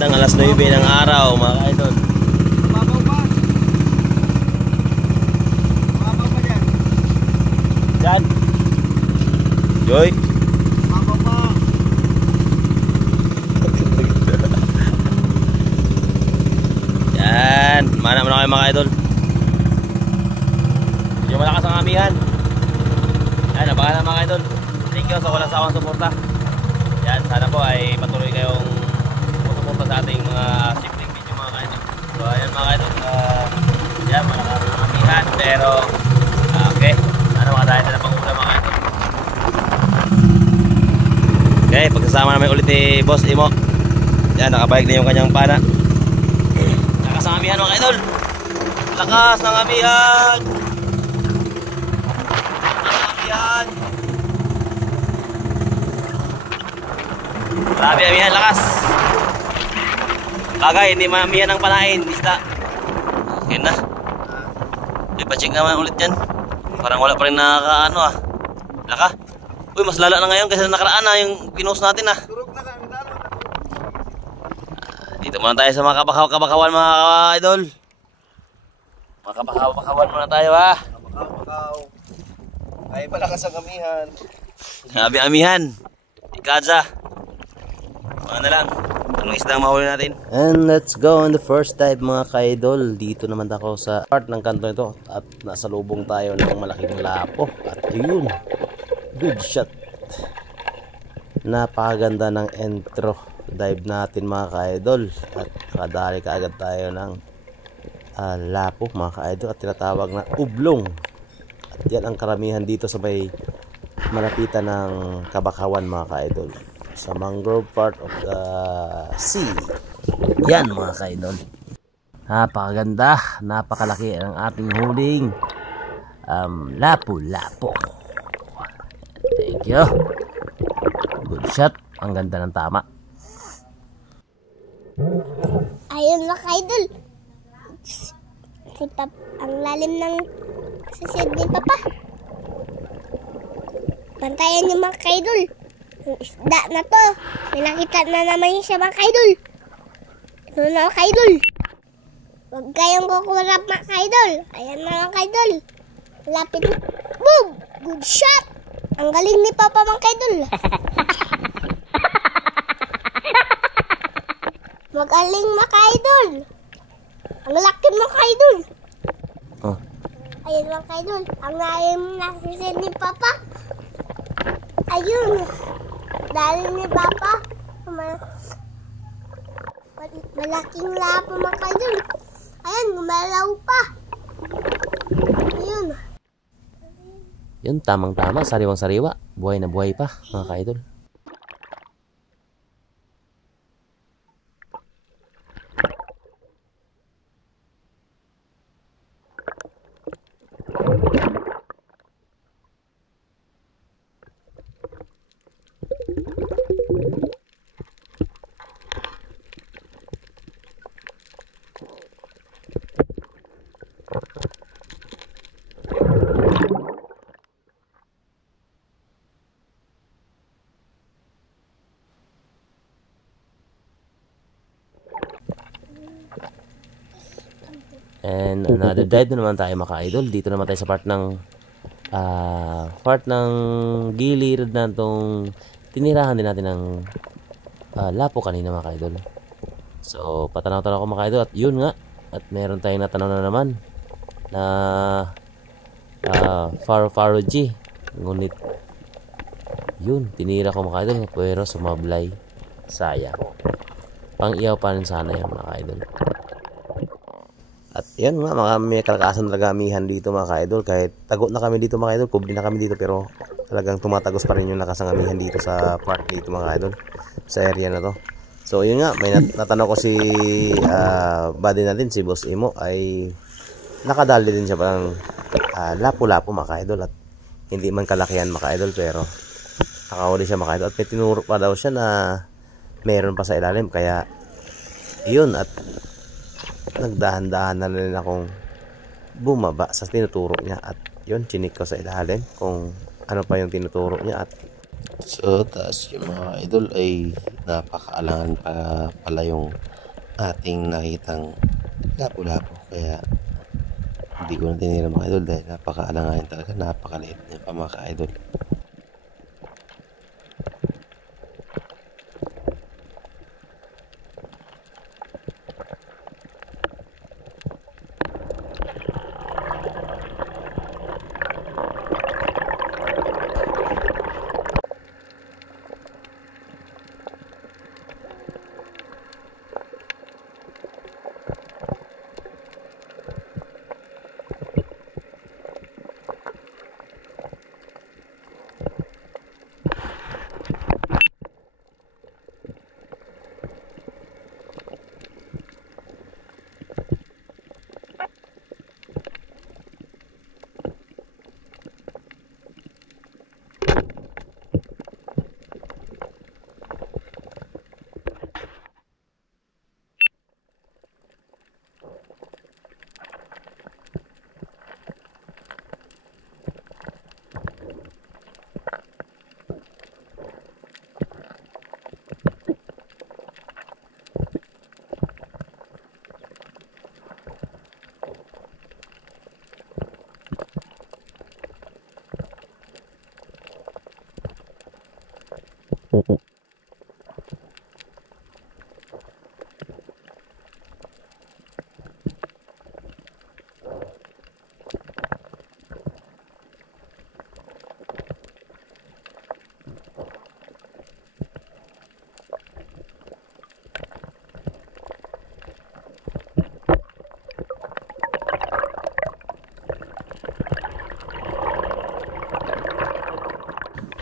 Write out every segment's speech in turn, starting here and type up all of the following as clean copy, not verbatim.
Ng alas 9 ng araw mga idol. Mababaw pa. Mababaw pa dyan. Yan. Joy. Mababaw pa. Yan. Mana mo na kayo mga idol. Yung malakas ang amihan. Yan. Nabahala mga idol. Thank you sa walang sawang suporta. Yan. Sana po ay patuloy kayong sumusuporta sa ating mga simpleng video mga idol. So ayan mga idol. Yan. Malakas ang amihan. Pero okay. Sana makadahit na pang-ulam mga idol. Okay. Pagkasama namin ulit ni Boss Imo. Yan. Nakabalik na yung kanyang pana. Lakas ng amihan mga idol. Lakas ng amihan. Lakas ng amihan. Grabe amihan, lakas. Bagay, hindi mamihan ang panain. Isda. Okay na. Ipacheck naman ulit yan. Parang wala pa rin nakakaano ah. Laka. Uy, mas lala na ngayon kasi nakaraan na yung pinost natin ah. Turog na kang dalo. Dito muna tayo sa mga kabakawan mga idol. Mga kabakawan muna tayo ha. Makaw. Ay malakas ang amihan. Grabe amihan. Ikaza. Mga na lang. Anong isda ang mahuli natin? And let's go on the first dive mga ka-idol. Dito naman ako sa part ng kanto nito. At nasa lubong tayo ng malaking lapo. At yun. Good shot. Napakaganda ng intro dive natin mga ka-idol. At nakadali kaagad tayo ng lapo mga ka-idol. At tinatawag na ublong. At yan ang karamihan dito sa may malapitan ng kabakawan mga ka-idol. Sa mangrove part of the sea. Yan mga ka-idol. Napakaganda. Napakalaki ang ating huling lapu-lapo. Thank you. Good shot. Ang ganda ng tama. Ayun mga ka-idol. Ang lalim ng sasad ni Papa. Bantayan niyo mga ka-idol. Ang isda na to. May nakita na naman yun siya mga ka-idol. Ito na mga ka-idol. Huwag kayong kukurap mga ka-idol. Ayan na mga ka-idol. Lapit. Boom! Good shot! Ang galing ni Papa mga ka-idol. Magaling mga ka-idol. Ang laki mga ka-idol. Oh. Ayun mga ka-idol. Ang lalim na sasad ni Papa. Ayun. Dahil ni Papa, malaking lapo mga ka-idol. Ayan, gumalaw pa. Ayun. Yun, tamang-tama. Sariwang-sariwa. Buhay na buhay pa, mga ka-idol. And another dive na naman tayo mga idol. Dito naman tayo sa part ng gilid na itong tinirahan din natin ng lapo kanina mga idol. So patanaw-tanaw ko mga idol. At yun nga. At meron tayong natanaw na naman na Faro G. Ngunit yun, tinira ko mga idol. Pero sumablay. Sayang. Pang iyaw pa rin sana yan mga idol. At yan nga, may kalakasan talaga amihan dito mga ka-idol. Kahit tagot na kami dito mga idol, kubli na kami dito, pero talagang tumatagos pa rin yung lakas ng amihan dito sa part dito mga ka-idol, sa area na to. So yun nga, may natanong ko si buddy natin, si Boss Imo, ay nakadali din siya parang lapu-lapu mga ka-idol. At hindi man kalakihan mga ka-idol, pero nakahuli siya mga ka-idol. At may tinuro pa daw siya na meron pa sa ilalim, kaya yun. At nagdahan-dahan na rin akong bumaba sa tinuturo niya. At yun, chinik ko sa ilalim kung ano pa yung tinuturo niya. At So, taas yung mga idol ay napakaalangan pa pala yung ating nakitang lapu-lapu. Kaya hindi ko na tinira mga idol dahil napakaalanganin talaga, napakaliit niya pa mga idol.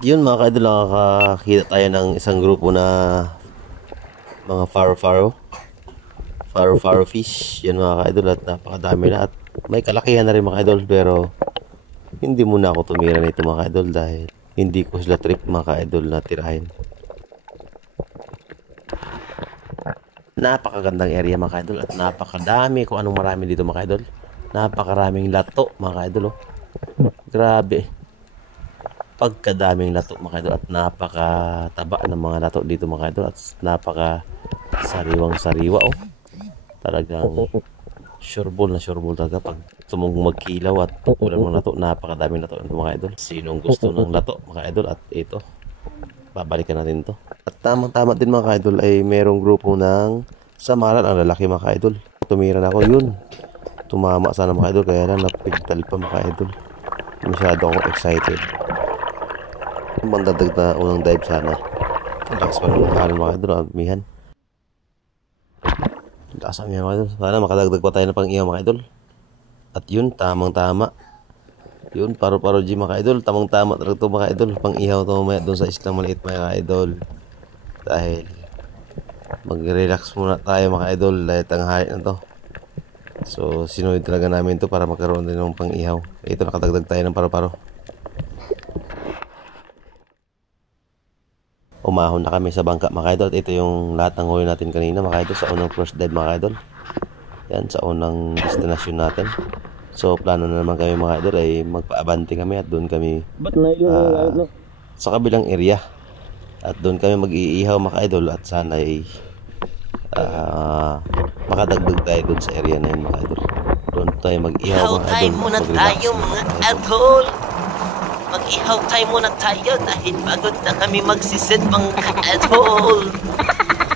Yun mga ka-idol, nakakakita tayo ng isang grupo na mga faro-faro fish. Yan mga ka-idol, at napakadami na at may kalakihan na rin mga ka-idol, pero hindi muna ako tumira nito mga ka-idol dahil hindi ko sila trip mga ka-idol na tirahin. Napakagandang area mga ka-idol at napakadami kung anong marami dito mga ka-idol. Napakaraming lato mga ka-idol, oh. Grabe, pagkadaming lato mga idol at napakataba ng mga lato dito mga idol at napaka sariwang-sariwa, oh. Talagang sureball talaga pag magkilaw at ulan ng lato. Napakadaming lato nito mga idol. Sinong gusto ng lato mga idol, at ito, babalikan natin to. At tamang-tama din mga idol ay merong grupo ng samaran ang lalaki mga idol. Tumira na ako, yun, tumama sana mga idol, kaya lang napigtal pa mga idol. Masyado akong excited. Mandadag na unang dive sana. Lakas pa ng mga idol, amihan. Lakas amihan mga idol. Sana makadagdag pa tayo ng pang-ihaw mga idol. At yun, tamang-tama. Yun, paro-paro G mga idol. Tamang-tama talaga ito mga idol. Pang-ihaw ito mamaya doon sa islang maliit mga idol. Dahil mag-relax muna tayo mga idol dahil tanghali na to. So, sinunod talaga namin ito para magkaroon din ng pang-ihaw. Ito, nakadagdag tayo ng paro-paro. Umahon na kami sa bangka mga idol. Ito yung lahat ng huli natin kanina mga idol sa unang first dive mga idol. Yan, sa unang destination natin. So plano na naman kami mga idol ay magpa-abante kami at doon kami sa kabilang area. At doon kami mag-iihaw mga idol at sana ay makadagdag tayo doon sa area na yun mga idol. Doon tayo mag-ihaw mga idol. Time muna tayo mga idol. Mag-ihaw tayo muna tayo dahil pagod na kami magsiset mga ka-idol.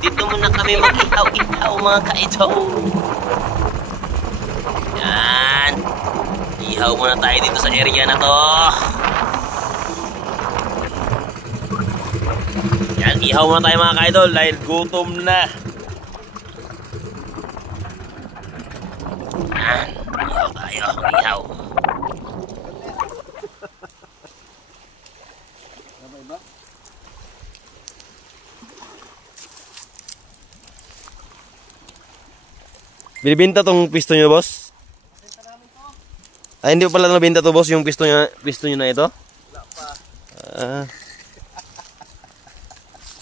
Dito muna kami mag-ihaw-ihaw mga ka-idol. Yan. Ihaw muna tayo dito sa area na to. Yan, ihaw muna tayo mga ka-idol dahil gutom na. Yan, ihaw tayo, ihaw. Binibenta tong pisto nyo, boss? Ay, hindi pa pala nabenta to, boss, yung pisto nyo na ito? Wala pa.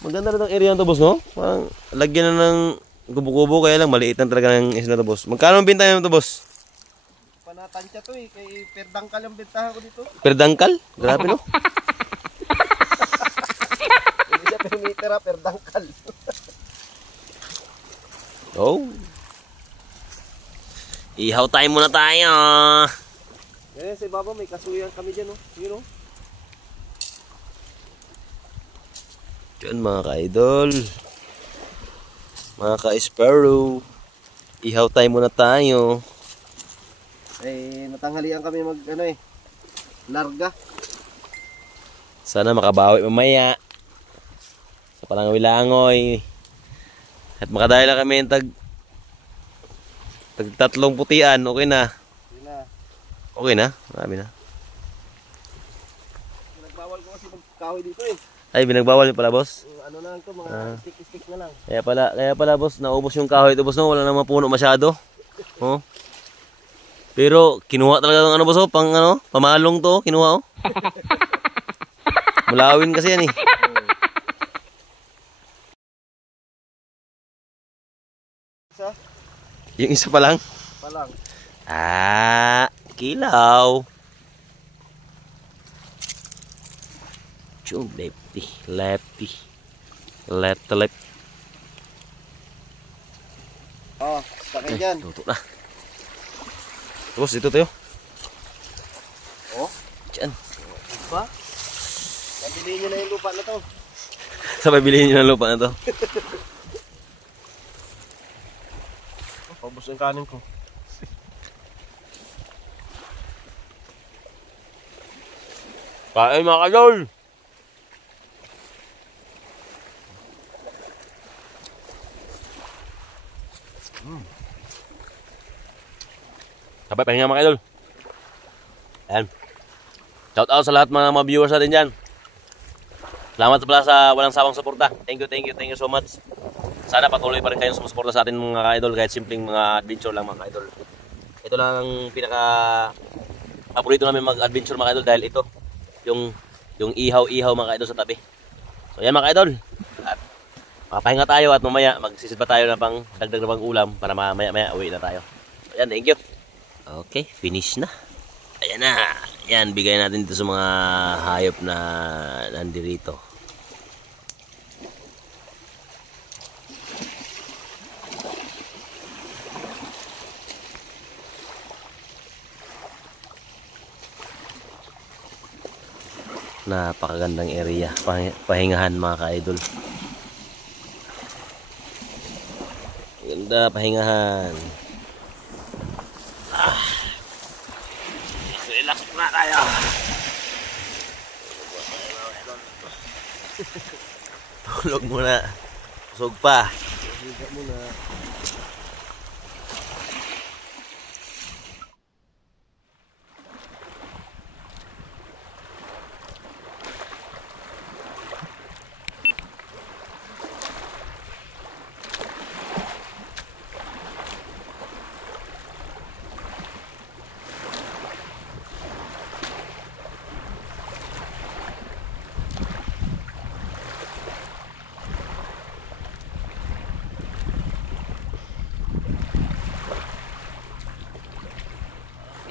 Maganda rin ang area na to, boss, no? Parang lagyan na ng kubo-kubo, kaya lang maliit na talaga ng isla to, boss. Magkano ang binta nyo to, boss? Panatansya to eh, kay Perdangkal ang bentahan ko dito. Perdangkal? Grabe, no? tira per dangkal. Oh. Ihaw tayo muna tayo. Ganyan sa ibaba may kasuyan kami dyan, oh. Yun, oh. Yan mga ka-idol. Mga ka-sparrow. Ihaw tayo muna tayo. Eh, natanghalian kami mag, ano eh, larga. Sana makabawi mamaya. Sa Palangawi-langoy. At makadahil lang kami tag tatlong putian. Okay na. Yun na. Okay na. Marami na. Nagbawal ko kasi magkahoy dito eh. Ay, binagbawal niyo pala, boss? Ano na lang to, mga stick-stick na lang. Kaya pala, boss, naubos yung kahoy ito, boss, no? Wala namang puno masyado. Oh. Pero, kinuha talaga ng ano, boss, oh? Pamalong to, kinuha, oh. Mulawin kasi yan, eh. Isa? Yung isa pa lang? Palang. Ah, kilaw. Chum, lefty. Left to left. Oh, sakay dyan. Tuto na. Terus, dito tayo. Oh, Diyan. ba? Nabilihin nyo na yung lupa na to. Sabay bilhin nyo ng lupa na to. Oh, paubos yung kanin ko. Kain mga kadol! Sabay pahinga mga kadol. Ayan. Shout out sa lahat mga viewers natin dyan. Salamat pala sa walang sawang suporta. Thank you so much. Sana patuloy pa rin kayong sumusuporta sa atin mga ka-idol, kahit simpleng mga adventure lang mga ka-idol. Ito lang ang pinaka paborito namin mag-adventure mga ka-idol dahil ito yung ihaw-ihaw mga ka-idol sa tabi. So yan mga ka-idol. At makapahinga tayo at mamaya magsisid pa tayo na pang dagdag na pang ulam para mamaya uwi na tayo. So yan, thank you. Okay, finish na. Ayan na. Yan, bigay natin dito sa mga hayop na nandirito. Napakagandang area. Pahingahan mga ka-idol. Ganda, pahingahan. Relax na tayo. Tulog muna. Busog pa. Higa muna.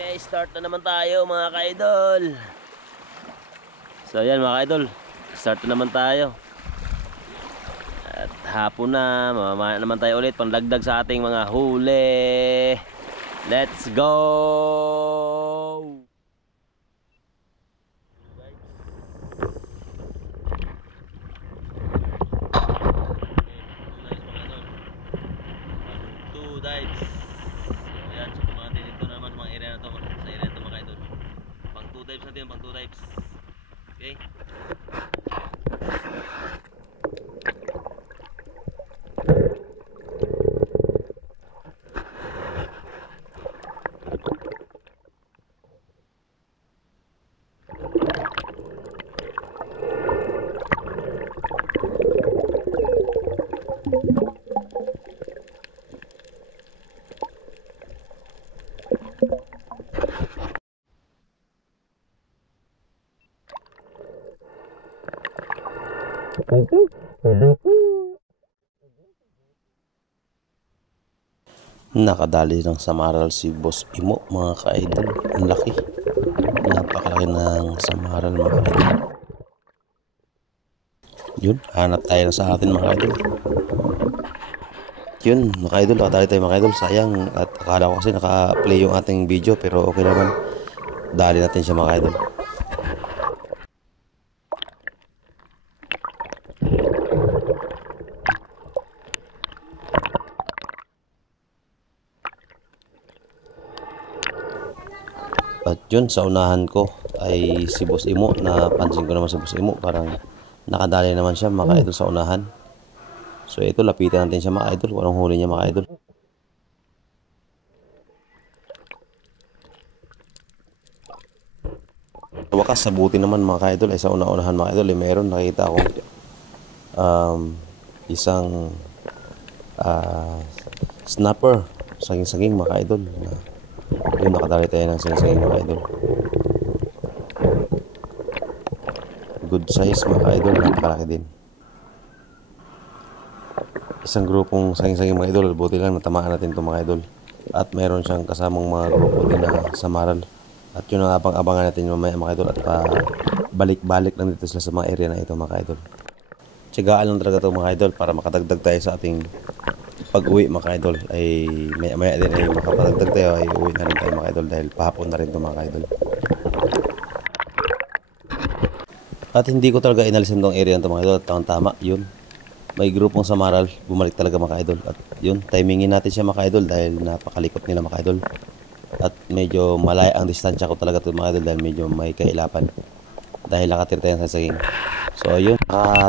Okay, start na naman tayo mga ka-idol. So yan mga ka-idol, start na naman tayo. At hapon na, mamaya naman tayo ulit panlagdag sa ating mga huli. Let's go! Two dives. Ayan, so kung natin ito naman mga area na to, sa area na to mga idol. Pang 2 dives natin, pang 2 dives. Okay? Nakadali ng samaral si Boss Imo mga ka-idol. Ang laki. Napakalaki ng samaral mga ka-idol. Yun, hanap tayo na sa atin mga idol. Yun, mga idol, nakatali tayo mga idol. Sayang, at akala ko kasi naka-play yung ating video, pero okay naman. Dali natin siya mga idol. At yun, sa unahan ko ay si Boss Imo. Napansin ko naman si Boss Imo, parang nakadali naman siya mga idol sa unahan. So ito, lapitan natin siya mga idol. Walang huli niya mga idol. Sa wakas, sa buti naman mga idol ay sa una-unahan mga idol ay meron nakita akong isang snapper, saging-saging mga idol. Yun, nakadali tayo ng saging-saging mga idol. Good size mga idol, napakalaki din. Isang grupong saging-saging mga idol, buti lang natamaan natin ito mga idol. At meron siyang kasamang mga grupo din na samaral. At yun ang abang-abangan natin mamaya mga idol. At balik-balik lang dito sila sa mga area na ito mga idol. Tiyagaan lang talaga ito mga idol para makadagdag tayo sa ating pag-uwi mga idol. Ay maya din ay makapadagdag tayo ay uwi na rin tayo mga idol dahil pahapon na rin ito mga idol. At hindi ko talaga inalisin itong area na ito mga idol. At tama yun. May grupong samaral, bumalik talaga mga idol. At yun, timingin natin siya mga idol dahil napakalikot nila mga idol. At medyo malaya ang distansya ko talaga ito mga idol dahil medyo may kailapan. Dahil nakatira tayo sa saging. So yun,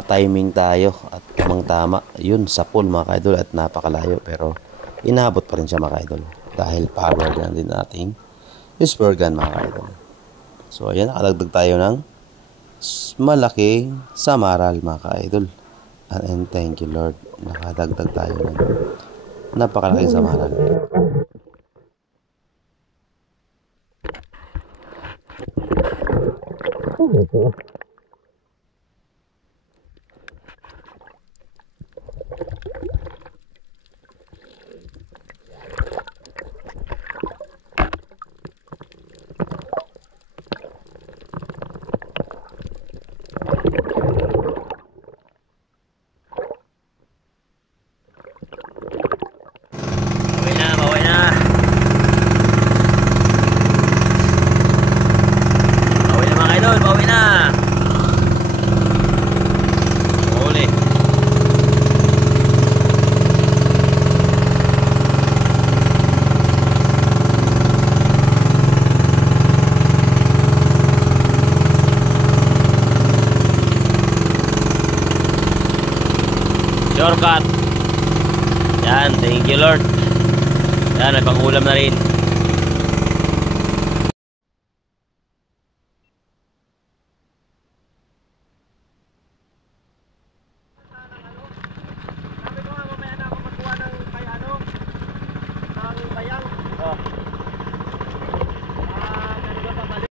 timing tayo at tamang-tama. Yun, sa pool mga idol at napakalayo. Pero inaabot pa rin siya mga idol. Dahil power na din nating spur gun mga idol. So ayan, nakadagdag tayo ng malaking samaral mga idol. And thank you Lord, nakadagdag tayo ng napakalaking samaral. Shortcut. Yan, thank you Lord. Yan, may pang-ulam na rin.